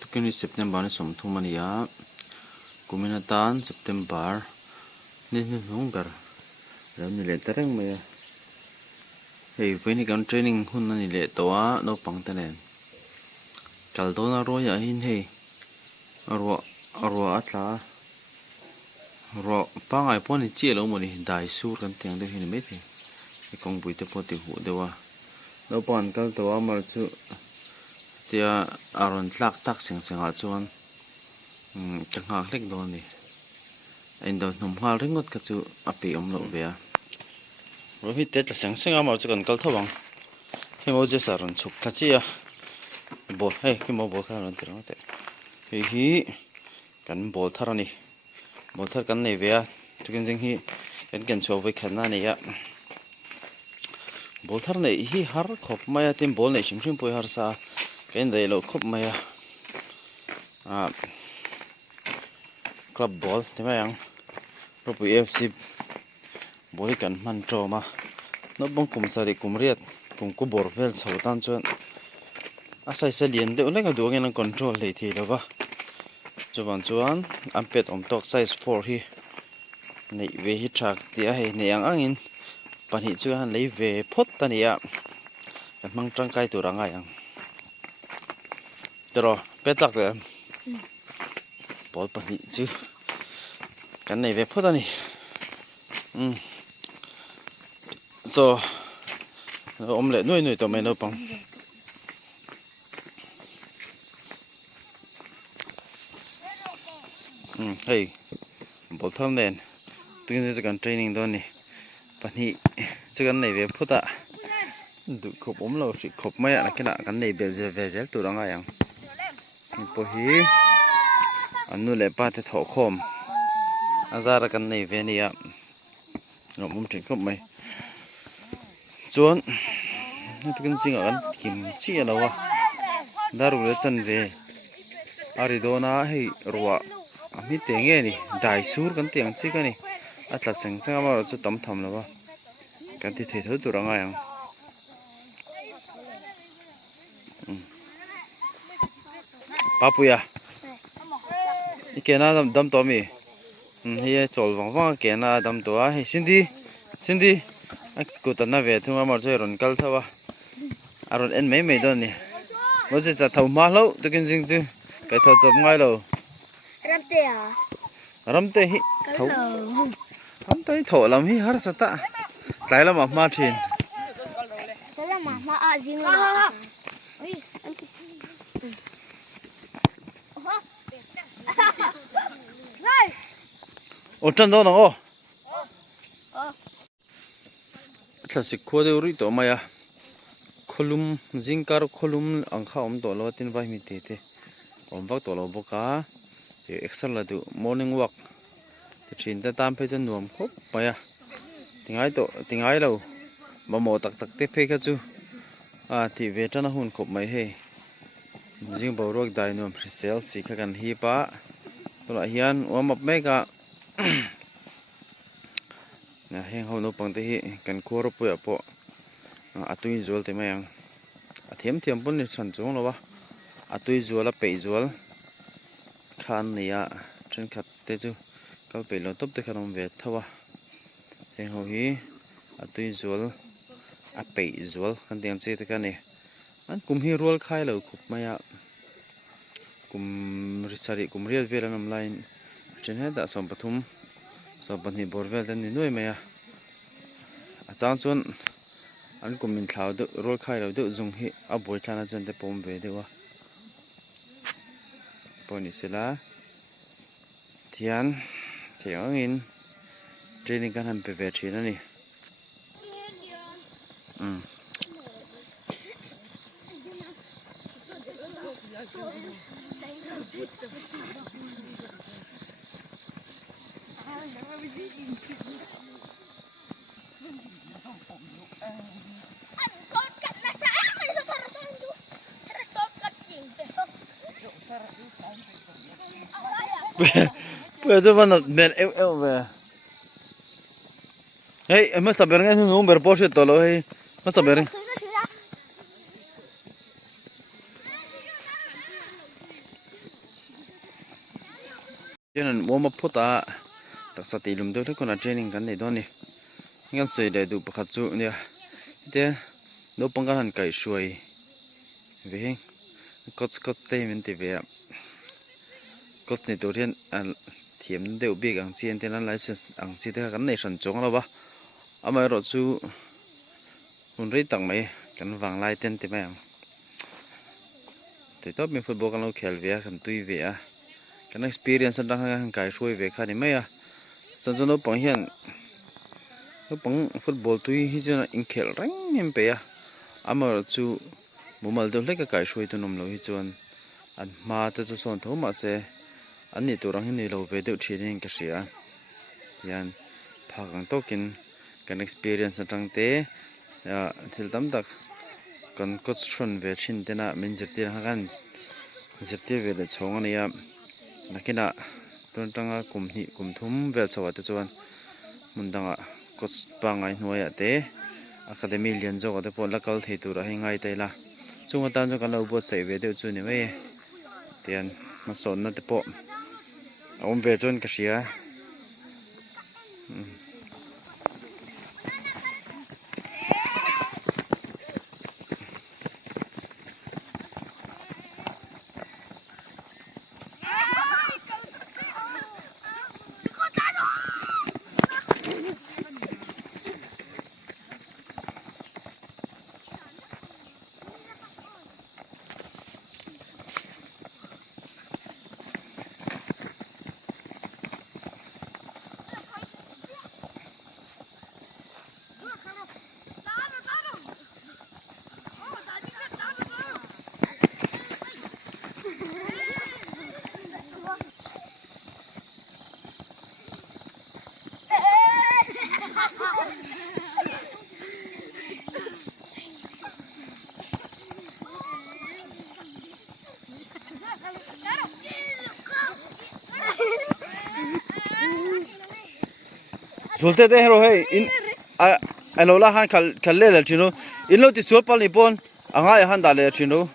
Tukini September ni somthumania kuminatan September ni November ram ni le tarang me hei pwini kan training hun ni le towa no pangtanen kaldo na ro ya hin hei arwa atla ro pangai poni chi lo mo ni dai sur kan tiang de hin me phi kong bui te poti hu dewa no pan kal towa mar chu tia aron tlak tak seng a chuan chang hak lek do ni anh đâu nằm hoa rất ngất cái chú áp bị ông lộ về à rồi khi tết là sáng mà chỉ cần câu thâu bằng khi mà chỉ sợ rồi chụp cái gì à bột hay khi mà bột thà rồi thì nó tệ khi cần bột thà rồi nè bột thà cần này về à tôi cần rằng khi cần cho với khán giả này à bột thà này khi har khop maya tìm bột này xem bôi har sa cái này là khop maya à club ball thế mà anh rồi UFC boli kan man tro ma no bong kum sa de kum riat kum ku bor vel chho tan chuan asai sa lian de uleng adu ngen control le thi lawa chuan chuan ampet om tok size 4 hi nei ve hi thak ti a he nei ang angin pani chu han lei ve phot ta ni a kan mang tang kai tu ranga yang tro pe tak le bol pani chu kan nei ve phot ani so om lệ nuôi tụi mày đâu bằng hey bộ thơm đèn tôi nghĩ cần training đó nè bạn hi chứ cái này về phút ạ tụi khop ốm lâu thì khop mấy ạ cái nào cái này về dễ tụi đó ngay à bộ hi anh nuôi lệ ba thì thổ khom anh ra cái này về nè ngọc muốn chuyển khop mày chuan tôi cần xin ở kim chi ở đâu à daru le chân về Arizona hay ruộng mi tiếng nghe nè đại sur cái tiếng chi cái này at là sang sang mà rồi tấm thầm là cái thì thấy thứ tụi nó ngay à papuya cái nào đâm to mi hay chol vang vang cái nào đâm to hay Cindy cô ta nói về thằng mà chơi rồi câu thâu à rồi em mấy đó nè mới chỉ là thâu má lâu tôi kinh doanh chứ cái thâu chụp ngay đâu ram tê hi thâu ram tê thâu làm hi har sát ta tại là mà thiên ở trên đó nó là sự cố đều rủi tổ mày à kolum zinkar kolum ang kha om to lo tin vai mi te te om bak to lo boka te extra la du morning walk te thin ta tam pe chen nuam khop maya tingai lo ma mo tak te phe kha chu a ti ve tana hun khop mai he jing bo rok dai nom sel si kha kan hi pa to la hian om map me ka na heng ho no pang te hi kan ko ro pu po atui zol te mayang athiam pun ni chan chung lowa atui zola pe zol khan nia tren khat te chu kal pe lo top te khanom ve thawa heng ho hi atui zol a pe zol kan tiang che te ka ne an kum hi rol khai lo khup maya kum risari kum riat velan online chen he da som pathum so bani borvel dan ni noi maya achang chun an kum min thlau de rol khai lo de zung hi a boi thana chen te pom ve dewa poni sela thian thiang in training kan han pe ve thina ni bây giờ vẫn là eo về hey em mới saber ngay thùng ber poche to lo hey mới saber cho nên mua một phút đặc sắc tỷ lum tôi thấy con là training cái này đó nè ngắn sợi để đủ bạc trụ nè thế nó bằng cái hàng cày xuôi về cốt tây mình thì về cốt này đầu tiên thiểm đều biết ang chiên thì nó license ang chi thế cái này sản chống là ba mà rồi chú muốn rít tặng mấy cái vàng lai tên thì mấy ang thì top mình football cái nó khéo về cái tùy về cái experience đang hàng cày xuôi về khai này mấy chân chân nó bằng hiện nó bằng football tùy hi cho nó in khéo răng em bé mà rồi chú muốn mal đâu lấy cái cày xuôi tôi nằm lâu hi cho anh mà tôi cho son thấu mà sẽ anh này tôi đang hình này lâu về đều training cái gì yan phá càng to cái experience trong thế thì tấm đặc còn construction về trên thế nào mình dịch tiền về để chống anh em là cái nào tôi đang cùng thum về sau đó cho anh mình đang cost bằng ngày nuôi ở thế academy liên cho cái bộ local thì tôi đã hay ngay đây là chúng ta cho cái lâu bớt sẽ về đều cho nên vậy tiền mà sốn nó tập bộ ông về cho anh cái gì Sulte te hero hey in alola han khalle la chino in lo ti sul pal ni pon anga han da le chino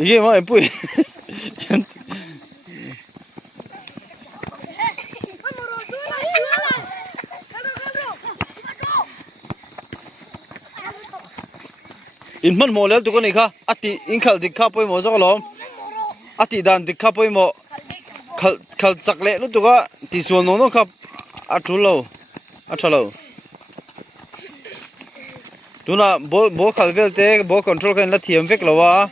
이게 뭐 예쁘이 인만 몰래 두고 니가 아티 인칼 디카 포이 뭐 저걸로 아티 단 디카 포이 뭐 칼 작래 루 두가 디수원 노노 카 아툴로 아찰로 누나 뭐 칼벨 때뭐 컨트롤 칸라 티엠 벡 로와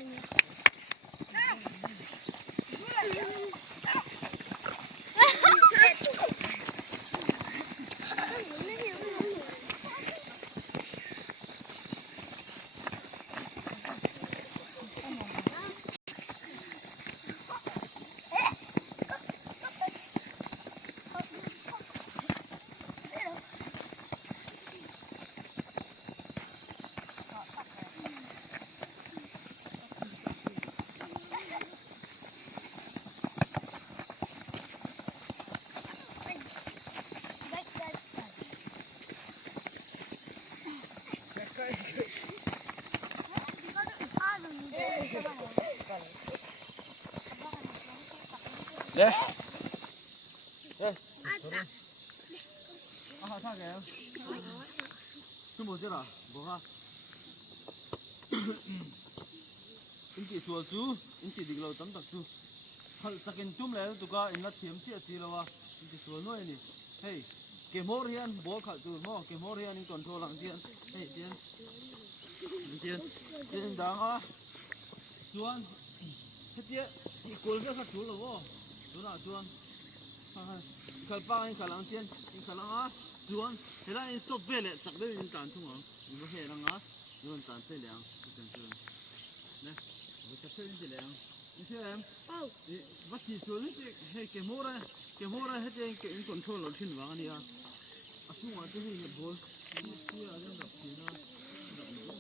네. 네. 아, 타게요. 좀 뭐지라? 뭐가? 인기 수어주, 인기 디글로 땀닥수. 할 작은 좀 내도 누가 인라 티엠치 asilawa. 인기 수어 노에니. 헤이. Kemorian bo khal tu mo Kemorian in control ang tian. Hey tian dang chuan thế thì cô rất là chú là vô chú nào chuan khal pa in khal ang tian in khal ang chuan thế là in stop về lại chắc đấy in tàn chung ang in có hệ năng in tàn thế liền cái chuan nè với cái thế in liền in thế em bắt chỉ chuan thì hay Kemora hết cái in control ở trên vàng này chung là cái gì bol kia là đang đập thì nó đập nó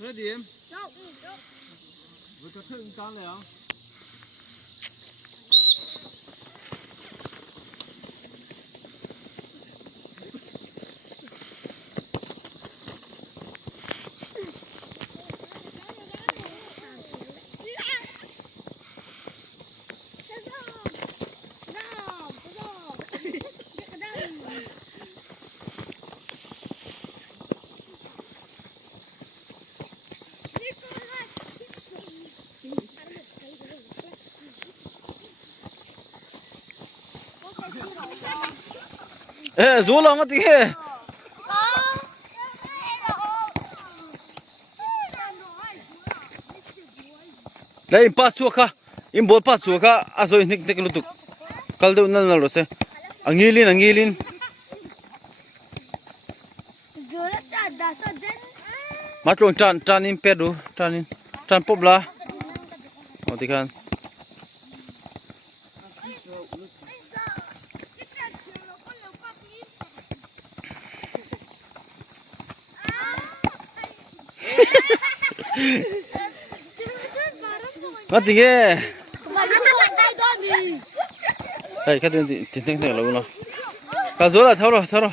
Ready em? Vừa cho thượng cán này không? Ê, rú lòng cái gì? Đây, pass xuống kha, im bol pass xuống kha, à rồi nick nick lutuk, kal đâu năn năn rồi se, angilin. Mat long tran in pedu, tran popla, oh tikan. Mất gì ghê. Đây cái tiền là luôn rồi. Cả rối là thâu rồi.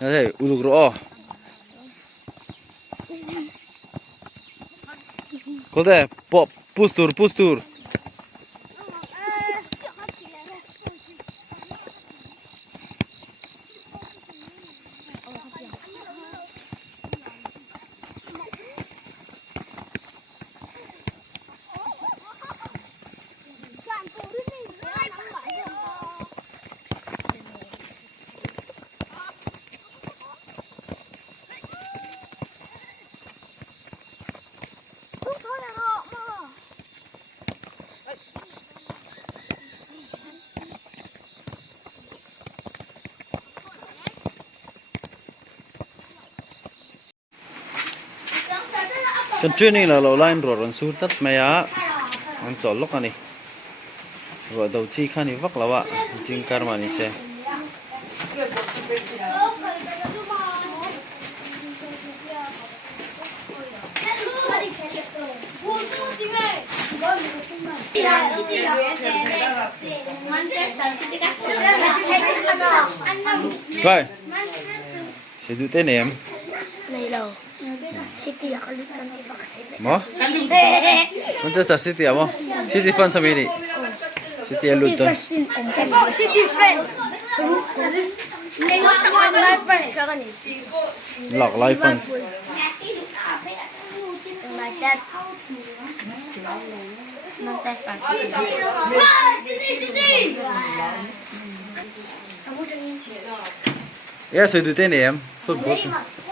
Đây, uduk rõ. Có thể pop pustur. Chân training là lâu line rồi run suốt tất mày á, anh chọn lúc này, rồi đầu chi khăn đi vắt là vậy, chính cả mà đi xe. Rồi, sẽ đưa tên em. Này đâu. City ako likan di vaccine. Mo? Manchester City mo? City fan sa mini. City Luton. City friends. Nengot ako live friends ka kanis. Lock live fans. Like that. Manchester City. City. Kamu jangan. Yeah, sẽ đưa tên em. Football.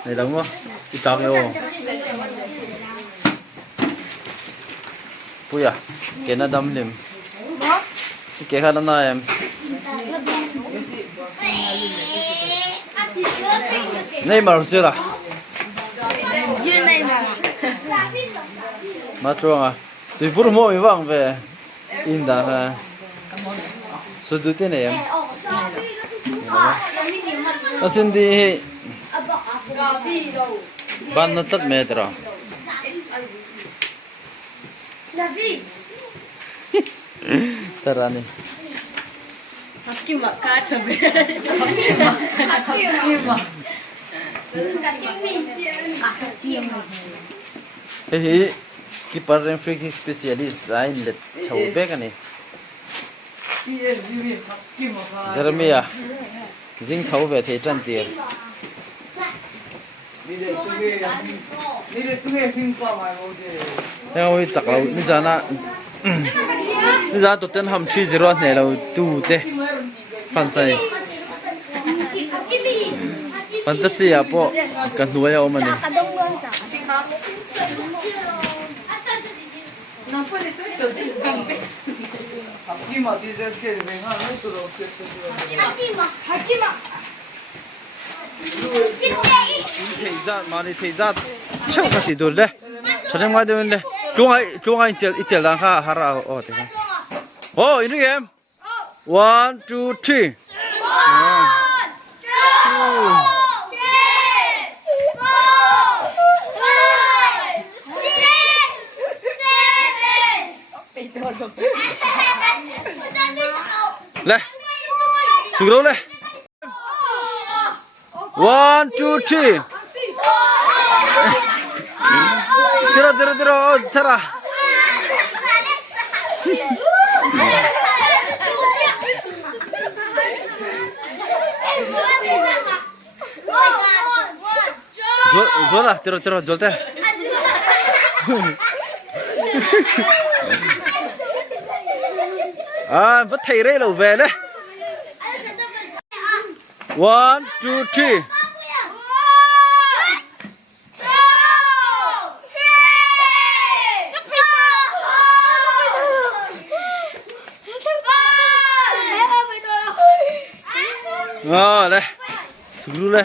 Này đúng không? Đi tao nhau. Puya, cái nào đâm liềm. Cái khác nó em. Neymar chưa à? Chưa Neymar. Mà trông à? Tôi bữa mua mình vang về. In đã ha. Số đưa tên em. Nó xin đi. Ban nó tất mẹ rồi. Terani. Hakim makat sabi. Hey, keeper and free kick specialist ai let chau be ka ni. Jeremia. Jing khâu về thế chân tiền. Theo chắc là bây giờ na bây giờ tụi tên hầm 3-0 này là tu thế fan sai fantasy à po cần nuôi ông mình thấy ra mà đi thấy ra chịu cái gì rồi đấy cho nên ngoài đây này chung ai ít là ha hara oh thế oh ini game 1 2 3 Lên, xuống đâu lên. 1, 2, 3. 들어, 들어. Zola, 들어, 절대. À, vẫn thầy đây là về đấy. 1, 2, 3. Đây, xuống luôn đây.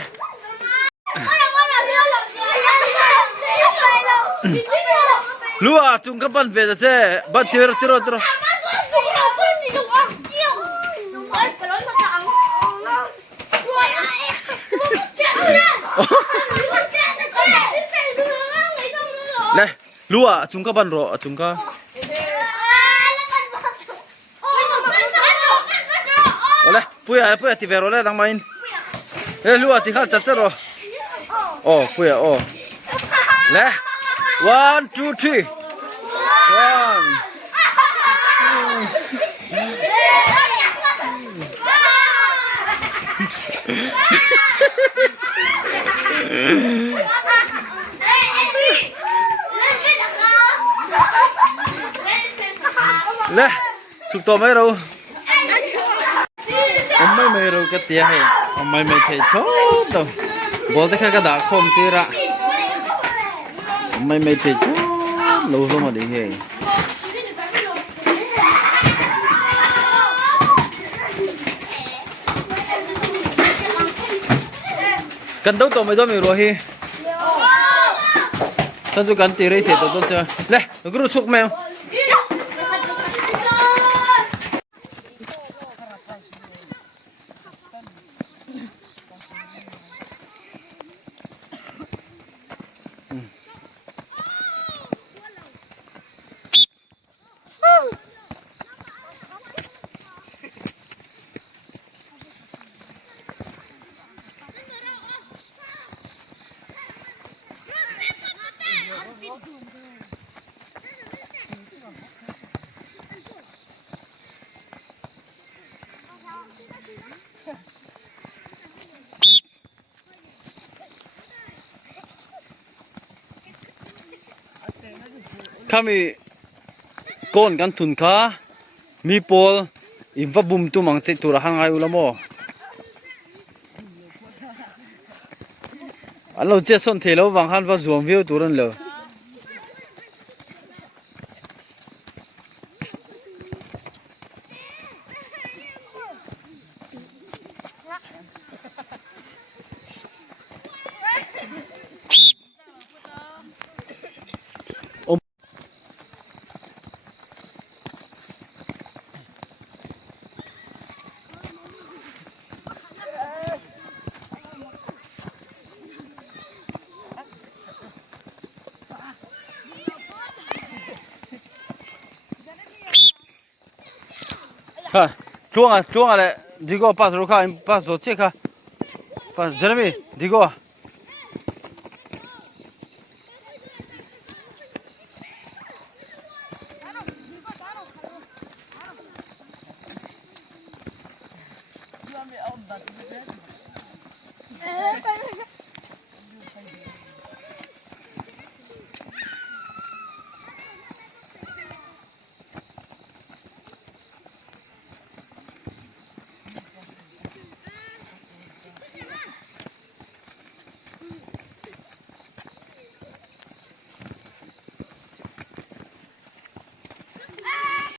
Lúa, chúng các bạn về rồi, bắt tiro. Này, lúa, chúng các bạn rồi, chúng các. Oleh, puya ti vero le dang main. Lúa ti khát chặt rồi. Puya, Le. 1, 2, 3. 1. Le, sụp to mấy đâu. Ông mấy rồi cái tia hay, ông mấy thấy chốt đâu. Bỏ tới cái đá không tia ra. Ông mấy thấy chốt, lâu rồi mà đi hay. Cần đâu tụi mày đó mày rồi hi. Sao chú cần tia đấy thì tụi tôi chơi. Này, nó cứ chúc mèo. Kami kon kan thun kha mi pol imva bum tu mang te tura han ngai ulamo alo che son thelo wang han wa zuam view turan lo ha chuang ale digo pas ro kha pas zo che kha pas jeremy digo